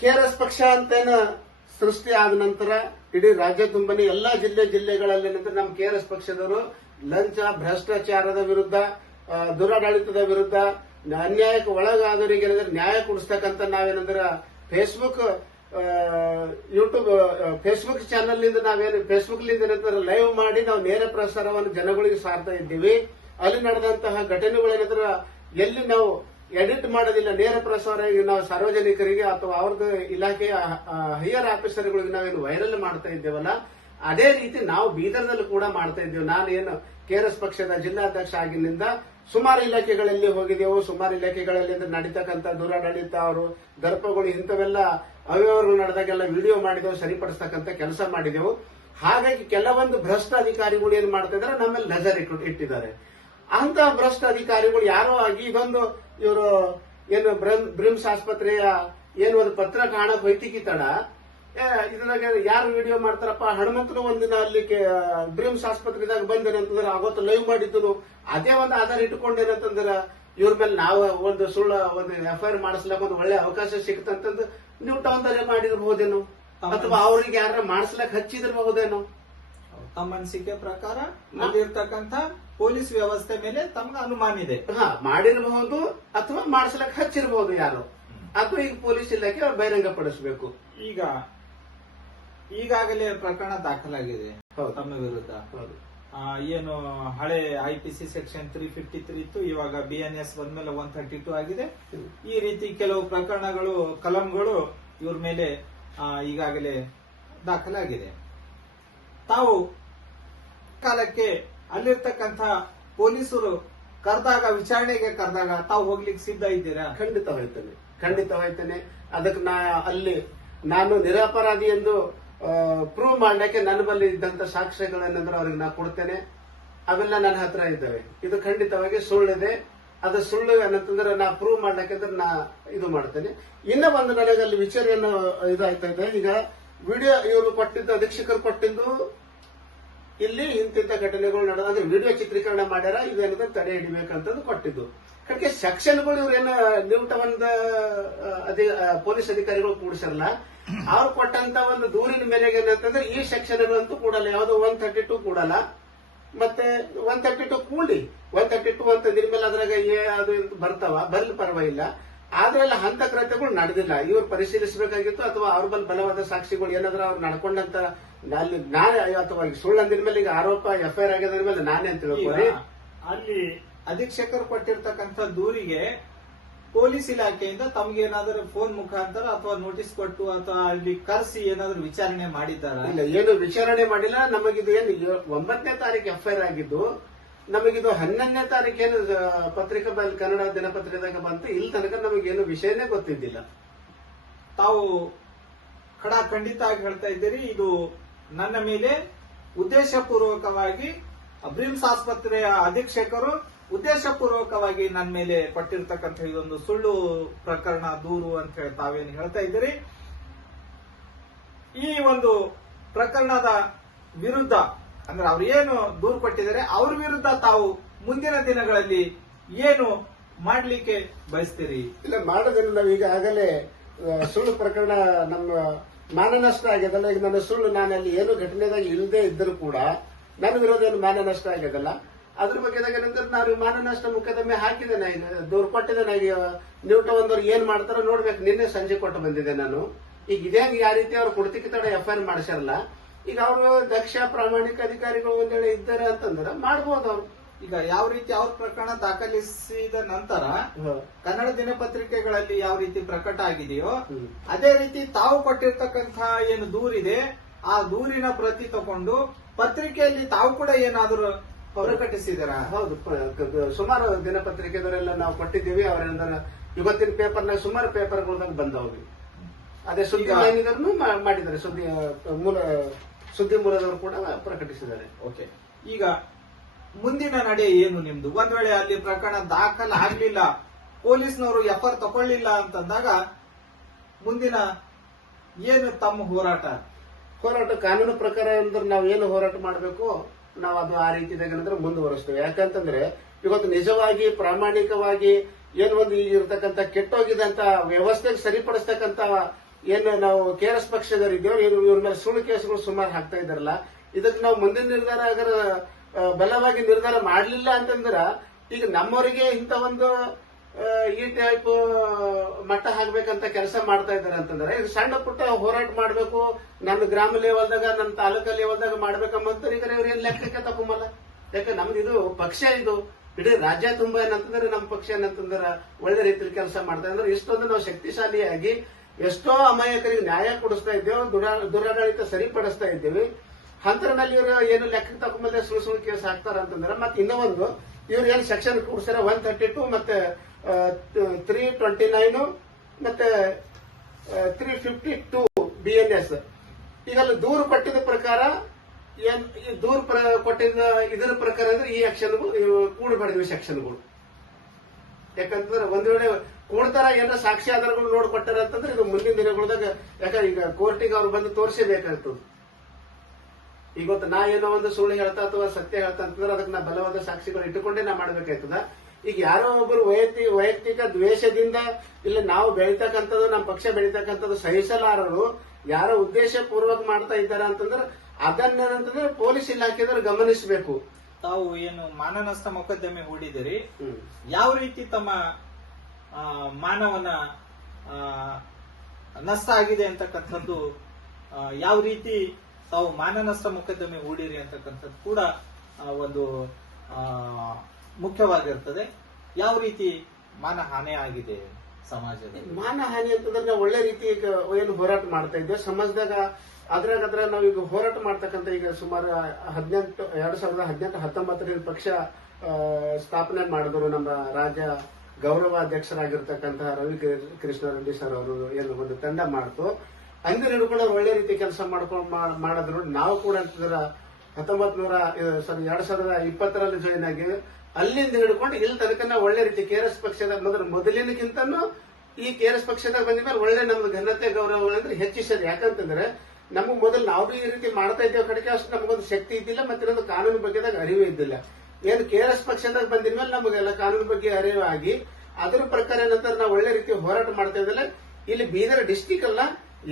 KRS ಪಕ್ಷ ಅಂತೇನ ಸೃಷ್ಟಿ ಆದ ನಂತರ ಇಡೀ ರಾಜ್ಯ ತುಂಬನೇ ಎಲ್ಲಾ ಜಿಲ್ಲೆಗಳಲ್ಲಿ ನಂತರ ನಮ್ಮ KRS ಪಕ್ಷದವರು ಲಂಚ ಭ್ರಷ್ಟಾಚಾರದ ವಿರುದ್ಧ, ದುರಾಡಳಿತದ ವಿರುದ್ಧ, ಅನ್ಯಾಯಕ್ಕೆ ಒಳಗಾದವರಿಗೆ ಏನಾದ್ರೆ ನ್ಯಾಯ ಕೊಡಿಸ್ತಕ್ಕಂತ ನಾವೇನಂದ್ರ ಫೇಸ್ಬುಕ್ ಫೇಸ್ಬುಕ್ ಚಾನಲ್ ನಿಂದ ನಾವೇನು ಫೇಸ್ಬುಕ್ ಲಿಂದ ಲೈವ್ ಮಾಡಿ ನಾವು ನೇರ ಪ್ರಸಾರವನ್ನು ಜನಗಳಿಗೆ ಸಾರ್ತಾ ಇದ್ದೀವಿ. ಅಲ್ಲಿ ನಡೆದಂತಹ ಘಟನೆಗಳೇನಾದ್ರ ಎಲ್ಲಿ ನಾವು ಎಡಿಟ್ ಮಾಡೋದಿಲ್ಲ, ನೇರ ಪ್ರಸಾರ ನಾವು ಸಾರ್ವಜನಿಕರಿಗೆ ಅಥವಾ ಅವ್ರದ್ದು ಇಲಾಖೆಯ ಹೈಯರ್ ಆಫೀಸರ್ಗಳಿಗೆ ನಾವೇನು ವೈರಲ್ ಮಾಡ್ತಾ ಇದ್ದೇವಲ್ಲ, ಅದೇ ರೀತಿ ನಾವು ಬೀದರ್ನಲ್ಲಿ ಕೂಡ ಮಾಡ್ತಾ ಇದ್ದೇವೆ. ನಾನೇನು KRS ಪಕ್ಷದ ಜಿಲ್ಲಾಧ್ಯಕ್ಷ ಆಗಿನಿಂದ ಸುಮಾರು ಇಲಾಖೆಗಳಲ್ಲಿ ಹೋಗಿದ್ದೆವು. ಸುಮಾರು ಇಲಾಖೆಗಳಲ್ಲಿ ನಡೀತಕ್ಕಂಥ ದುರಾಡಳಿತ, ಅವರು ದರ್ಪಗಳು ಇಂಥವೆಲ್ಲ ಅವ್ಯವಹಾರಗಳು ನಡೆದಾಗೆಲ್ಲ ವಿಡಿಯೋ ಮಾಡಿದೆವು, ಸರಿಪಡಿಸ್ತಕ್ಕಂಥ ಕೆಲಸ ಮಾಡಿದೆವು. ಹಾಗಾಗಿ ಕೆಲವೊಂದು ಭ್ರಷ್ಟ ಅಧಿಕಾರಿಗಳು ಏನ್ ಮಾಡ್ತಾ ಇದ್ದಾರೆ, ನಮ್ಮಲ್ಲಿ ನಜರ್ ಇಟ್ಟಿದ್ದಾರೆ. ಅಂತ ಭ್ರಷ್ಟ ಅಧಿಕಾರಿಗಳು ಯಾರೋ ಆಗಿ ಇದೊಂದು ಇವರು ಏನು ಬ್ರಿಮ್ಸ್ ಆಸ್ಪತ್ರೆಯ ಏನು ಒಂದು ಪತ್ರ ಕಾಣಕ್ ವೈದ್ಯಕೀಯ ತಡ ಇದ್ರಾಗ ಯಾರು ವಿಡಿಯೋ ಮಾಡ್ತಾರಪ್ಪ, ಹನುಮಂತನು ಒಂದಿನ ಅಲ್ಲಿ ಬ್ರಿಮ್ಸ್ ಆಸ್ಪತ್ರೆದಾಗ ಬಂದೇನಂತಂದ್ರೆ ಅವತ್ತು ಲೈವ್ ಮಾಡಿದ್ದು ಅದೇ ಒಂದು ಆಧಾರ ಇಟ್ಕೊಂಡೇನಂತಂದ್ರ ಇವ್ರ ಮೇಲೆ ನಾವು ಒಂದು ಒಂದು FIR ಮಾಡಿಸ್ಲಾಕ ಒಂದು ಒಳ್ಳೆ ಅವಕಾಶ ಸಿಕ್ತಂತಂದು ನೀವು ಟೌನ್ದಲ್ಲೇ ಮಾಡಿರ್ಬಹುದೇನು, ಅಥವಾ ಅವ್ರಿಗೆ ಯಾರ ಮಾಡಿಸ್ಲಾಕ ಹಚ್ಚಿದಿರಬಹುದೇನು? ತಮ್ಮ ಅನಿಸಿಕೆ ಪ್ರಕಾರ ಅಲ್ಲಿರ್ತಕ್ಕಂಥ ಪೊಲೀಸ್ ವ್ಯವಸ್ಥೆ ಮೇಲೆ ತಮ್ಗೆ ಅನುಮಾನ ಇದೆ. ಮಾಡಿರಬಹುದು ಅಥವಾ ಮಾಡಿಸ್ಲಾಕ ಹಚ್ಚಿರಬಹುದು ಯಾರು, ಅಥವಾ ಈಗ ಪೊಲೀಸ್ ಇಲಾಖೆ ಅವ್ರು ಬಹಿರಂಗ ಪಡಿಸಬೇಕು. ಈಗಾಗಲೇ ಪ್ರಕರಣ ದಾಖಲಾಗಿದೆ ತಮ್ಮ ವಿರುದ್ಧ. ಏನು ಹಳೆ IPC ಸೆಕ್ಷನ್ 353 ಇತ್ತು, ಇವಾಗ BNS ಬಂದ್ಮೇಲೆ 132 ಆಗಿದೆ. ಈ ರೀತಿ ಕೆಲವು ಪ್ರಕರಣಗಳು, ಕಲಂಗಳು ಇವ್ರ ಮೇಲೆ ಈಗಾಗಲೇ ದಾಖಲಾಗಿದೆ. ತಾವು ಕಾಲಕ್ಕೆ ಅಲ್ಲಿರ್ತಕ್ಕಂಥ ಪೊಲೀಸರು ಕರೆದಾಗ, ವಿಚಾರಣೆಗೆ ಕರೆದಾಗ ತಾವು ಹೋಗ್ಲಿಕ್ಕೆ ಸಿದ್ಧ ಇದ್ದೀರಾ? ಖಂಡಿತ ಹೋಯ್ತೇನೆ. ಅದಕ್ಕೆ ನಾನು ನಿರಪರಾಧಿ ಎಂದು ಪ್ರೂವ್ ಮಾಡ್ಲಿಕ್ಕೆ ನನ್ನ ಬಳಿ ಇದ್ದಂತ ಸಾಕ್ಷ್ಯಗಳೇನಂದ್ರೆ ಅವ್ರಿಗೆ ನಾ ಕೊಡ್ತೇನೆ. ಅವೆಲ್ಲ ನನ್ನ ಹತ್ರ ಇದ್ದಾವೆ. ಇದು ಖಂಡಿತವಾಗಿ ಸುಳ್ಳಿದೆ. ಅದು ಸುಳ್ಳು ಏನಂತಂದ್ರೆ ನಾ ಪ್ರೂವ್ ಮಾಡ್ಲಿಕ್ಕೆ ನಾ ಇದು ಮಾಡ್ತೇನೆ. ಇನ್ನ ಒಂದು ನನಗೆ ಅಲ್ಲಿ ವಿಚಾರಣೆ ಇದಾಯ್ತಾ ಇದೆ. ಈಗ ವಿಡಿಯೋ ಇವರು ಕೊಟ್ಟಿದ್ದು, ಅಧೀಕ್ಷಕರು ಕೊಟ್ಟಿದ್ದು ಇಲ್ಲಿ ಇಂತಿಂತ ಘಟನೆಗಳು ನಡೆದ ಅಂದ್ರೆ ವಿಡಿಯೋ ಚಿತ್ರೀಕರಣ ಮಾಡ್ಯಾರ, ಇದೇನಂದ್ರೆ ತಡೆ ಹಿಡಿಬೇಕಂತಂದು ಕೊಟ್ಟಿದ್ದು. ಕಡೆಗೆ ಸೆಕ್ಷನ್ಗಳು ಇವ್ರೇನು ನಿವೃತ್ತ ಒಂದು ಪೊಲೀಸ್ ಅಧಿಕಾರಿಗಳು ಕೂಡಿಸಲ್ಲ, ಅವ್ರು ಕೊಟ್ಟಂತ ಒಂದು ದೂರಿನ ಮೇರೆಗೆ ಏನಂತಂದ್ರೆ ಈ ಸೆಕ್ಷನ್ಗಳಂತೂ ಕೂಡಲ್ಲ. ಯಾವ್ದೋ 132 ಕೂಡಲ್ಲ, ಮತ್ತೆ 132 ಕೂಡಿ 132 ಅಂತ ನಿರ್ಮೇಲೆ ಅದ್ರಾಗ ಅದು ಬರ್ತಾವ, ಬರ್ಲಿ ಪರವಾಗಿಲ್ಲ. ಆದ್ರೆ ಅಲ್ಲಿ ಹಂತ ಕೃತ್ಯಗಳು ನಡೆದಿಲ್ಲ. ಇವ್ರು ಪರಿಶೀಲಿಸಬೇಕಾಗಿತ್ತು, ಅಥವಾ ಅವ್ರ ಬಲ್ ಬಲವಾದ ಸಾಕ್ಷಿಗಳು ಏನಾದ್ರೂ ಅವ್ರು ನಡ್ಕೊಂಡಂತ ಅಲ್ಲಿ ನಾನೇ ಅಥವಾ ಸುಳ್ಳು ಅಂದಿನ ಮೇಲೆ ಈಗ ಆರೋಪ FIR ಆಗಿದ್ರ ಮೇಲೆ ನಾನೇ ಅಂತ ತಿಳ್ಕೊಳ್ಳಿ. ಅಲ್ಲಿ ಅಧೀಕ್ಷಕರು ಕೊಟ್ಟಿರ್ತಕ್ಕಂಥ ದೂರಿಗೆ ಪೊಲೀಸ್ ಇಲಾಖೆಯಿಂದ ತಮ್ಗೇನಾದ್ರೂ ಫೋನ್ ಮುಖಾಂತರ ಅಥವಾ ನೋಟಿಸ್ ಕೊಟ್ಟು ಅಥವಾ ಅಲ್ಲಿ ಕರೆಸಿ ಏನಾದ್ರೂ ವಿಚಾರಣೆ ಮಾಡಿದ್ದಾರ? ಇಲ್ಲ, ಏನು ವಿಚಾರಣೆ ಮಾಡಿಲ್ಲ. ನಮಗಿದು ಏನು 9ನೇ ತಾರೀಕು FIR ಆಗಿದ್ದು, ನಮಗಿದು 11ನೇ ತಾರೀಕೇನು ಪತ್ರಿಕಾ ಕನ್ನಡ ದಿನಪತ್ರಿಕೆದಾಗ ಬಂತು. ಇಲ್ಲಿ ತನಕ ನಮಗೇನು ವಿಷಯನೇ ಗೊತ್ತಿದ್ದಿಲ್ಲ. ತಾವು ಖಂಡಿತ ಆಗಿ ಹೇಳ್ತಾ ಇದ್ದೀರಿ, ಇದು ನನ್ನ ಮೇಲೆ ಉದ್ದೇಶಪೂರ್ವಕವಾಗಿ ಬ್ರಿಮ್ಸ್ ಆಸ್ಪತ್ರೆಯ ಅಧೀಕ್ಷಕರು ಉದ್ದೇಶಪೂರ್ವಕವಾಗಿ ನನ್ನ ಮೇಲೆ ಕೊಟ್ಟಿರ್ತಕ್ಕಂಥ ಇದೊಂದು ಸುಳ್ಳು ಪ್ರಕರಣ, ದೂರು ಅಂತ ಹೇಳಿ ತಾವೇನು ಹೇಳ್ತಾ ಇದ್ದೀರಿ. ಈ ಒಂದು ಪ್ರಕರಣದ ವಿರುದ್ಧ ಅಂದ್ರೆ ಅವ್ರು ಏನು ದೂರು ಕೊಟ್ಟಿದ್ದಾರೆ ಅವ್ರ ವಿರುದ್ಧ ತಾವು ಮುಂದಿನ ದಿನಗಳಲ್ಲಿ ಏನು ಮಾಡ್ಲಿಕ್ಕೆ ಬಯಸ್ತೀರಿ? ಇಲ್ಲ, ಮಾಡೋದಿಲ್ಲ. ನಾವು ಈಗಾಗಲೇ ಸುಳ್ಳು ಪ್ರಕರಣ ನಮ್ಮ ಮಾನನಷ್ಟ ಆಗ್ಯದಲ್ಲ. ಈಗ ನನ್ನ ಸುಳ್ಳು ನಾನು ಅಲ್ಲಿ ಏನು ಘಟನೆದಾಗ ಇಲ್ಲದೆ ಇದ್ದರೂ ಕೂಡ ನನ್ನ ವಿರೋಧ ಏನು ಮಾನನಷ್ಟ ಆಗ್ಯದಲ್ಲ, ಅದ್ರ ಬಗ್ಗೆ ಏನಂದ್ರೆ ನಾನು ಮಾನನಷ್ಟ ಮೊಕದ್ದಮೆ ಹಾಕಿದ್ದೇನೆ, ಈಗ ದೂರು ಕೊಟ್ಟಿದ್ದೇನೆ. ಈಗ ನ್ಯೂಟ ಒಂದವ್ರು ಏನ್ ಮಾಡ್ತಾರೋ ನೋಡ್ಬೇಕು. ನಿನ್ನೆ ಸಂಜೆ ಕೊಟ್ಟು ಬಂದಿದ್ದೆ ನಾನು. ಈಗ ಇದೇ ಯಾವ ರೀತಿ ಅವ್ರು ಕುಡ್ತಿಕ್ಕೆ ತಡ FIR ಮಾಡಿಸಾರಲ್ಲ, ಈಗ ಅವರು ದಕ್ಷ ಪ್ರಾಮಾಣಿಕ ಅಧಿಕಾರಿಗಳು ಒಂದ್ ವೇಳೆ ಇದ್ದಾರೆ ಅಂತಂದ್ರೆ ಮಾಡ್ಬೋದು ಅವ್ರು. ಈಗ ಯಾವ ರೀತಿ ಅವ್ರ ಪ್ರಕರಣ ದಾಖಲಿಸಿದ ನಂತರ ಕನ್ನಡ ದಿನಪತ್ರಿಕೆಗಳಲ್ಲಿ ಯಾವ ರೀತಿ ಪ್ರಕಟ ಆಗಿದೆಯೋ ಅದೇ ರೀತಿ ತಾವು ಕೊಟ್ಟಿರ್ತಕ್ಕಂಥ ಏನು ದೂರಿದೆ ಆ ದೂರಿನ ಪ್ರತಿ ತಗೊಂಡು ಪತ್ರಿಕೆಯಲ್ಲಿ ತಾವು ಕೂಡ ಏನಾದರೂ ಪ್ರಕಟಿಸಿದಾರ? ಹೌದು, ಸುಮಾರು ದಿನಪತ್ರಿಕೆದವರೆಲ್ಲ ನಾವು ಕೊಟ್ಟಿದ್ದೀವಿ. ಅವರಿಂದ ಇವತ್ತಿನ ಪೇಪರ್ನಾಗ ಸುಮಾರು ಪೇಪರ್ಗಳದಾಗ ಬಂದವು. ಅದೇ ಸುದ್ದಿ ವಾಹಿನಿದವ್ರು ಮಾಡಿದ್ದಾರೆ, ಸುದ್ದಿ ಮೂಲದವರು ಕೂಡ ಪ್ರಕಟಿಸಿದ್ದಾರೆ. ಓಕೆ, ಈಗ ಮುಂದಿನ ನಡೆ ಏನು ನಿಮ್ದು? ಒಂದ್ ವೇಳೆ ಅಲ್ಲಿ ಪ್ರಕರಣ ದಾಖಲೆ ಆಗ್ಲಿಲ್ಲ, ಪೊಲೀಸ್ನವರು FIR ತಗೊಳ್ಳಿಲ್ಲ ಅಂತಂದಾಗ ಮುಂದಿನ ಏನು ತಮ್ಮ ಹೋರಾಟ? ಹೋರಾಟ ಕಾನೂನು ಪ್ರಕಾರ ಅಂದ್ರೆ ನಾವು ಏನು ಹೋರಾಟ ಮಾಡಬೇಕು ನಾವು ಅದು ಆ ರೀತಿಯಾಗ ಮುಂದುವರಿಸ್ತೇವೆ. ಯಾಕಂತಂದ್ರೆ ಇವತ್ತು ನಿಜವಾಗಿ ಪ್ರಾಮಾಣಿಕವಾಗಿ ಏನು ಒಂದು ಇರತಕ್ಕಂತ ಕೆಟ್ಟೋಗಿದಂತ ವ್ಯವಸ್ಥೆಗೆ ಸರಿಪಡಿಸ್ತಕ್ಕಂತ ಏನು ನಾವು KRS ಪಕ್ಷದವರಿದ್ದೇವೆ ಇವ್ರ ಮೇಲೆ ಸುಳ್ಳು ಕೇಸುಗಳು ಸುಮಾರು ಹಾಕ್ತಾ ಇದಾರಲ್ಲ, ಇದಕ್ಕೆ ನಾವು ಮುಂದಿನ ನಿರ್ಧಾರ ಆಗರ ಬಲವಾಗಿ ನಿರ್ಧಾರ ಮಾಡಲಿಲ್ಲ ಅಂತಂದ್ರ ಈಗ ನಮ್ಮವರಿಗೆ ಇಂಥ ಒಂದು ಈ ಟೈಪ್ ಮಟ್ಟ ಹಾಕ್ಬೇಕಂತ ಕೆಲಸ ಮಾಡ್ತಾ ಇದ್ದಾರೆ ಅಂತಂದ್ರೆ ಇದು ಸಣ್ಣ ಪುಟ್ಟ ಹೋರಾಟ ಮಾಡಬೇಕು, ನನ್ನ ಗ್ರಾಮ ಲೆವೆಲ್ದಾಗ ನನ್ನ ತಾಲೂಕಾ ಲೆವೆಲ್ದಾಗ ಮಾಡ್ಬೇಕಂಬಂತಾರೆ ಈಗ ಇವ್ರು ಏನ್ ಲೆಕ್ಕಕ್ಕೆ ತಗೊಂಬಲ್ಲ. ಯಾಕೆ ನಮ್ದು ಇದು ಪಕ್ಷ, ಇದು ಇಡೀ ರಾಜ್ಯ ತುಂಬಾ ಏನಂತಂದ್ರೆ ನಮ್ಮ ಪಕ್ಷ ಏನಂತಂದ್ರೆ ಒಳ್ಳೆ ರೀತಿಯಲ್ಲಿ ಕೆಲಸ ಮಾಡ್ತಾ ಇದ್ರೆ ಇಷ್ಟೊಂದು ನಾವು ಶಕ್ತಿಶಾಲಿಯಾಗಿ ಎಷ್ಟೋ ಅಮಾಯಕರಿಗೆ ನ್ಯಾಯ ಕೊಡಿಸ್ತಾ ಇದ್ದೇವೆ, ದುರಾಡಳಿತ ಸರಿಪಡಿಸ್ತಾ ಇದ್ದೇವೆ. ಅಂತರನಲ್ಲಿ ಇವರು ಏನು ಲೆಕ್ಕಕ್ಕೆ ತಗೊಂಬಲ್ಲದೆ ಸುಳ್ಳು ಕೇಸ್ ಹಾಕ್ತಾರ ಅಂತಂದ್ರೆ ಮತ್ತೆ ಇನ್ನೂ ಒಂದು ಇವ್ರು ಏನ್ ಸೆಕ್ಷನ್ ಕೂಡ್ಸಾರ 132 ಮತ್ತೆ 329 ಮತ್ತೆ 352 BNS ಈಗಲ್ಲಿ ದೂರು ಕೊಟ್ಟಿದ್ದ ಪ್ರಕಾರ ಏನ್ ದೂರು ಕೊಟ್ಟಿದ್ದ ಇದರ ಪ್ರಕಾರ ಅಂದ್ರೆ ಈ ಆಕ್ಷನ್ಗಳು ಕೂಡಬಾರ್ದು ಸೆಕ್ಷನ್ಗಳು. ಯಾಕಂತಂದ್ರೆ ಒಂದ್ ವೇಳೆ ಕೂಡ್ತಾರ ಏನಾರ ಸಾಕ್ಷಿ ಆಧಾರಗಳು ನೋಡ್ಕೊಟ್ಟಾರ ಅಂತಂದ್ರೆ ಇದು ಮುಂದಿನ ದಿನಗಳದಾಗ ಯಾಕಂದ್ರೆ ಈಗ ಕೋರ್ಟಿಗೆ ಅವ್ರು ಬಂದು ತೋರಿಸಬೇಕಾಗ್ತದೆ. ಇವತ್ತು ನಾ ಏನೋ ಒಂದು ಸುಳ್ಳು ಹೇಳ್ತಾ ಅಥವಾ ಸತ್ಯ ಹೇಳ್ತಾ ಅಂತಂದ್ರೆ ಅದಕ್ಕೆ ನಾ ಬಲವಾದ ಸಾಕ್ಷಿಗಳು ಇಟ್ಟುಕೊಂಡೇ ನಾ ಮಾಡ್ಬೇಕಾಯ್ತದ. ಈಗ ಯಾರೋ ಒಬ್ಬರು ವೈಯಕ್ತಿಕ ದ್ವೇಷದಿಂದ ಇಲ್ಲ ನಾವು ಬೆಳಿತಕ್ಕಂಥದ್ದು ನಮ್ಮ ಪಕ್ಷ ಬೆಳಿತಕ್ಕಂಥದ್ದು ಸಹಿಸಲಾರರು ಯಾರೋ ಉದ್ದೇಶ ಪೂರ್ವಕ ಮಾಡ್ತಾ ಇದ್ದಾರೆ ಅಂತಂದ್ರೆ ಅದನ್ನೇನಂತಂದ್ರೆ ಪೊಲೀಸ್ ಇಲಾಖೆದವರು ಗಮನಿಸಬೇಕು. ತಾವು ಏನು ಮಾನನಷ್ಟ ಮೊಕದ್ದಮೆ ಹೂಡಿದಿರಿ, ಯಾವ ರೀತಿ ತಮ್ಮ ಮಾನವನ ನಷ್ಟ ಆಗಿದೆ ಅಂತಕ್ಕಂಥದ್ದು, ಯಾವ ರೀತಿ ತಾವು ಮಾನನಷ್ಟ ಮೊಕದ್ದಮೆ ಹೂಡಿರಿ ಅಂತಕ್ಕಂಥದ್ದು ಕೂಡ ಒಂದು ಮುಖ್ಯವಾಗಿರ್ತದೆ. ಯಾವ ರೀತಿ ಮಾನಹಾನಿ ಆಗಿದೆ ಸಮಾಜದಲ್ಲಿ? ಮಾನಹಾನಿ ಅಂತಂದ್ರೆ ನಾವು ಒಳ್ಳೆ ರೀತಿ ಏನು ಹೋರಾಟ ಮಾಡ್ತಾ ಇದ್ದೇವೆ ಸಮಾಜದಾಗ. ಅದ್ರಾಗ ನಾವು ಈಗ ಹೋರಾಟ ಮಾಡ್ತಕ್ಕಂಥ ಈಗ ಸುಮಾರು 2018-19 ಪಕ್ಷ ಸ್ಥಾಪನೆ ಮಾಡಿದ್ರು. ನಮ್ಮ ರಾಜ್ಯ ಗೌರವ ಅಧ್ಯಕ್ಷರಾಗಿರ್ತಕ್ಕಂತಹ ರವಿ ಕೃಷ್ಣ ರೆಡ್ಡಿ ಸರ್ ಅವರು ಏನು ಒಂದು ತಂಡ ಮಾಡ್ತು. ಅಂದಿನ ಹಿಡ್ಕೊಂಡು ಅವ್ರು ಒಳ್ಳೆ ರೀತಿ ಕೆಲಸ ಮಾಡಿದ್ರು. ನಾವು ಕೂಡ ಅಂತಂದ್ರೆ 2020ರಲ್ಲಿ ಜಾಯಿನ್ ಆಗಿ ಅಲ್ಲಿಂದ ಹಿಡ್ಕೊಂಡು ಇಲ್ಲಿ ತನಕ ನಾವು ಒಳ್ಳೆ ರೀತಿ KRS ಪಕ್ಷದ ಮೊದಲಿನಕ್ಕಿಂತನೂ ಈ KRS ಪಕ್ಷದಾಗ ಬಂದ ಮೇಲೆ ಒಳ್ಳೆ ನಮ್ದು ಘನತೆ ಗೌರವಗಳಂದ್ರೆ ಹೆಚ್ಚಿಸೋದು. ಯಾಕಂತಂದ್ರೆ ನಮಗ್ ಮೊದಲು ನಾವು ಈ ರೀತಿ ಮಾಡ್ತಾ ಇದ್ದೇವೆ ಕಡೆಗೆ ಅಷ್ಟು ನಮಗೊಂದು ಶಕ್ತಿ ಇದ್ದಿಲ್ಲ, ಮತ್ತೆ ಇನ್ನೊಂದು ಕಾನೂನು ಬಗ್ಗೆದಾಗ ಅರಿವು ಇದ್ದಿಲ್ಲ. ಏನು KRS ಪಕ್ಷದಾಗ ಬಂದಿದ ಮೇಲೆ ನಮಗೆಲ್ಲ ಕಾನೂನು ಬಗ್ಗೆ ಅರಿವಾಗಿ ಅದ್ರ ಪ್ರಕಾರ ಏನಂತಾರೆ ನಾವು ಒಳ್ಳೆ ರೀತಿ ಹೋರಾಟ ಮಾಡ್ತಾ ಇದ್ದಲ್ಲ. ಇಲ್ಲಿ ಬೀದರ್ ಡಿಸ್ಟಿಕ್ ಅಲ್ಲ,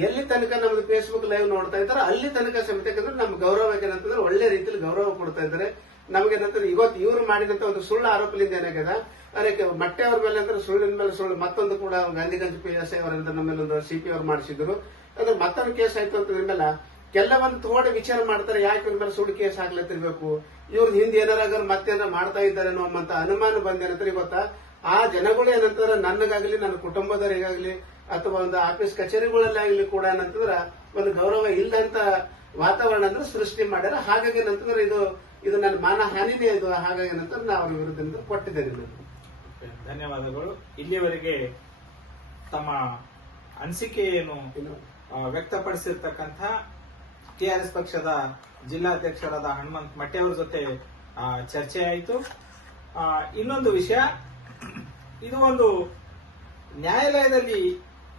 ಎಲ್ಲಿ ತನಕ ನಮ್ದು ಫೇಸ್ಬುಕ್ ಲೈವ್ ನೋಡ್ತಾ ಇದ್ದಾರೆ ಅಲ್ಲಿ ತನಕ ಸಮಿತಿ ನಮ್ಮ ಗೌರವ ಏನಂತಂದ್ರೆ ಒಳ್ಳೆ ರೀತಿಯಲ್ಲಿ ಗೌರವ ಕೊಡ್ತಾ ಇದ್ದಾರೆ. ನಮಗೇನಂತಂದ್ರೆ ಇವತ್ತು ಇವ್ರು ಮಾಡಿದಂತ ಒಂದು ಸುಳ್ಳು ಆರೋಪದಿಂದ ಏನಾಗ್ಯದ ಅದಕ್ಕೆ ಮಟ್ಟೆ ಅವ್ರ ಮೇಲೆ ಅಂದ್ರೆ ಸುಳ್ಳಿನ ಮೇಲೆ ಸುಳ್ಳು ಮತ್ತೊಂದು ಕೂಡ ಗಾಂಧಿಗಂಜ್ PSI ಅವರಿಂದ ನಮ್ಮ ಮೇಲೆ ಒಂದು CP ಅವ್ರು ಮಾಡಿಸಿದ್ರು. ಅದ್ರ ಮತ್ತೊಂದು ಕೇಸ್ ಆಯ್ತು ಅಂತ ಮೇಲೆ ಕೆಲವೊಂದು ತೋಡ ವಿಚಾರ ಮಾಡ್ತಾರೆ, ಯಾಕೆ ಇವ್ರ ಮೇಲೆ ಸುಳ್ಳು ಕೇಸ್ ಹಾಕ್ಲತ್ತಿರ್ಬೇಕು, ಇವ್ರ ಹಿಂದೆ ಏನಾರ ಮತ್ತೇನಾರ ಮಾಡ್ತಾ ಇದ್ದಾರೇನೋ ಅಂತ ಅನುಮಾನ ಬಂದೇನಂತಾರೆ. ಇವತ್ತ ಆ ಜನಗಳು ಏನಂತಂದ್ರೆ ನನಗಾಗ್ಲಿ ನನ್ನ ಕುಟುಂಬದವರಿಗಾಗ್ಲಿ ಅಥವಾ ಒಂದು ಆಫೀಸ್ ಕಚೇರಿಗಳಲ್ಲಾಗ್ಲಿ ಕೂಡ ಏನಂತಂದ್ರ ಒಂದು ಗೌರವ ಇಲ್ಲದಂತ ವಾತಾವರಣ ಅಂದ್ರೆ ಸೃಷ್ಟಿ ಮಾಡ್ಯಾರ. ಹಾಗಾಗಿ ಏನಂತಂದ್ರೆ ಇದು ನನ್ನ ಮಾನ ಹಾನಿನೇ ಇದು. ಹಾಗಾಗಿ ಏನಂತಂದ್ರೆ ನಾವು ಅವ್ರ ವಿರುದ್ಧ ಕೊಟ್ಟಿದ್ದೇನೆ. ಧನ್ಯವಾದಗಳು. ಇಲ್ಲಿಯವರೆಗೆ ತಮ್ಮ ಅನಿಸಿಕೆಯನ್ನು ವ್ಯಕ್ತಪಡಿಸಿರ್ತಕ್ಕಂಥ KRS ಪಕ್ಷದ ಜಿಲ್ಲಾಧ್ಯಕ್ಷರಾದ ಹನುಮಂತ್ ಮಟ್ಟೆ ಅವರ ಜೊತೆ ಚರ್ಚೆ ಆಯಿತು. ಇನ್ನೊಂದು ವಿಷಯ, ಇದು ಒಂದು ನ್ಯಾಯಾಲಯದಲ್ಲಿ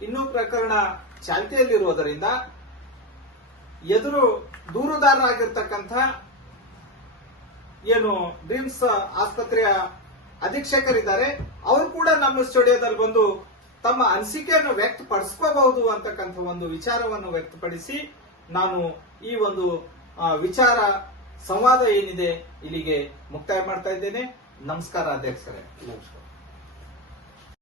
ಇನ್ನೂ ಪ್ರಕರಣ ಚಾಲ್ತಿಯಲ್ಲಿರುವುದರಿಂದ ಎದುರು ದೂರುದಾರರಾಗಿರ್ತಕ್ಕಂಥ ಏನು ಡ್ರೀಮ್ಸ್ ಆಸ್ಪತ್ರೆಯ ಅಧೀಕ್ಷಕರಿದ್ದಾರೆ ಅವರು ಕೂಡ ನಮ್ಮ ಸ್ಟುಡಿಯೋದಲ್ಲಿ ಬಂದು ತಮ್ಮ ಅನಿಸಿಕೆಯನ್ನು ವ್ಯಕ್ತಪಡಿಸ್ಕೋಬಹುದು ಅಂತಕ್ಕಂಥ ಒಂದು ವಿಚಾರವನ್ನು ವ್ಯಕ್ತಪಡಿಸಿ ನಾನು ಈ ಒಂದು ವಿಚಾರ ಸಂವಾದ ಏನಿದೆ ಇಲ್ಲಿಗೆ ಮುಕ್ತಾಯ ಮಾಡ್ತಾ ಇದ್ದೇನೆ. ನಮಸ್ಕಾರ ಅಧ್ಯಕ್ಷರೇ. ನಮಸ್ಕಾರ.